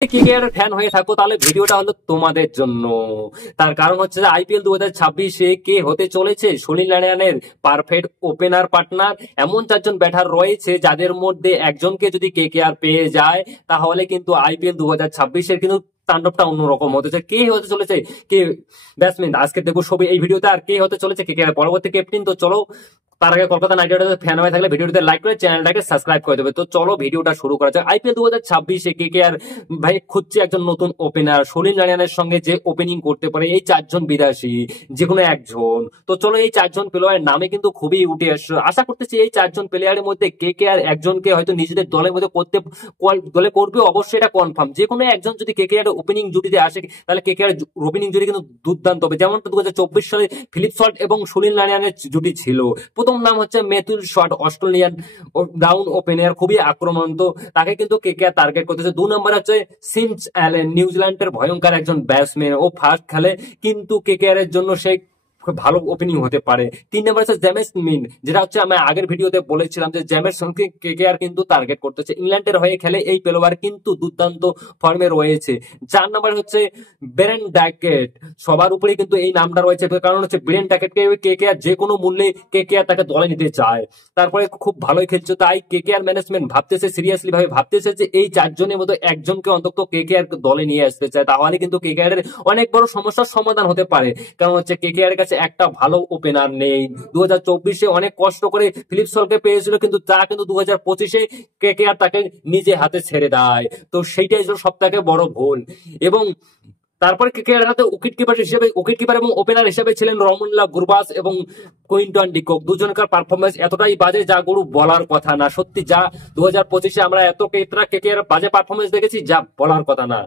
ক্রিকেটের ফ্যান হয়ে থাকো তাহলে ভিডিওটা হলো তোমাদের জন্য। তার কারণ হচ্ছে যে আইপিএল 2026-এ কে হতে চলেছে সুনীল নারায়ণের পারফেক্ট ওপেনার পার্টনার। এমন চারজন ব্যাটার রয়েছে যাদের মধ্যে একজনকে যদি কেকেআর পেয়ে যায় তাহলে কিন্তু আইপিএল 2026-এর কিন্তু তাণ্ডবটা অন্যরকম হতে চায়। কে হতে চলেছে কে ব্যাটসম্যান আজকে দেখো সবই এই ভিডিওতে, আর কে হতে চলেছে কেকেআর পরবর্তী ক্যাপ্টেন। তো চলো, তার আগে কলকাতা নাইট রাইডার্সের ফ্যান হয়ে থাকলে ভিডিওতে লাইক করে চ্যানেলটাকে সাবস্ক্রাইব করে দেবে। তো চলো ভিডিওটা শুরু করা যাক। আইপিএল 2026-এ কেকেআর ভাই খুঁজছে একজন নতুন ওপেনার সুনীল নারায়ণের সঙ্গে যে ওপেনিং করতে পারে এই চারজন বিদেশি যে কোনো একজন। তো চলো এই চারজন প্লেয়ারের নামে কিন্তু খুবই উঠে আসছে। আশা করতেছি এই চারজন প্লেয়ারের মধ্যে কেকেআর একজনকে হয়তো নিজেদের দলের মধ্যে দলে করবে, অবশ্যই এটা কনফার্ম। যে কোনো একজন যদি কেকেআর ওপেনিং জুটিতে আসে তাহলে কেকেআর ওপেনিং জুটি কিন্তু দুর্দান্ত হবে। যেমনটা 2024 সালে ফিলিপ সল্ট এবং সুনীল নারায়ণের জুটি ছিল। প্রথম নাম হচ্ছে Matthew shot, Australian down opener, খুবই আক্রমণাত্মক, তাকে কিন্তু কেকেআর টার্গেট করতেছে। 2 নম্বর হচ্ছে সিমস অ্যালেন, নিউজিল্যান্ডের ভয়ঙ্কর একজন ব্যাটসম্যান, ও ফার্স্ট খেলে কিন্তু কেকেআর এর জন্য সে ভালো ওপেনিং হতে পারে। 3 নম্বর হচ্ছে জেমস মিন, যেটা হচ্ছে আমি আগের ভিডিওতে বলেছিলাম যে জেমস মিনকে কেকেআর কিন্তু টার্গেট করতেছে। ইংল্যান্ডের হয়ে খেলে এই প্লেয়ার কিন্তু দুর্দান্ত ফর্মে রয়েছে। 4 নম্বর হচ্ছে ব্রেন ড্যাকেট, সবার উপরে কিন্তু এই নামটা রয়েছে, কারণ হচ্ছে ব্রেন ড্যাকেটকে কেকেআর যে কোনো মূল্যে কেকেআর তাকে দলে নিতে চায়। তারপরে খুব ভালোই খেলছে, তাই কেকেআর ম্যানেজমেন্ট ভাবতেছে, সিরিয়াসলি ভাবে ভাবতেছে যে এই চারজনের মধ্যে একজনকে অন্তত কেকেআর দলে নিয়ে আসতে চায়। তাহলে কিন্তু কেকেআর এর অনেক বড় সমস্যার সমাধান হতে পারে। কারণ হচ্ছে কেকেআর এর কাছে একটা ভালো ওপেনার নেই। 2024-এ অনেক কষ্ট করে ফিলিপ সলকে পেয়েছিল, কিন্তু তা কিন্তু 2025-এ কেকেআর তাকে নিজে হাতে ছেড়ে দেয়। তো সেইটাই ছিল সব থেকে বড় ভুল। এবং তারপরে কেকেআর হাতে উইকেট কিপার এবং ওপেনার হিসেবে ছিলেন রমনলা গুরবাস এবং কুইন্টন ডিকক। দুজনকার পারফরমেন্স এতটাই বাজে যা গুরু বলার কথা না। সত্যি যা 2025-এ আমরা এত কেকেআর বাজে পারফরমেন্স দেখেছি যা বলার কথা না।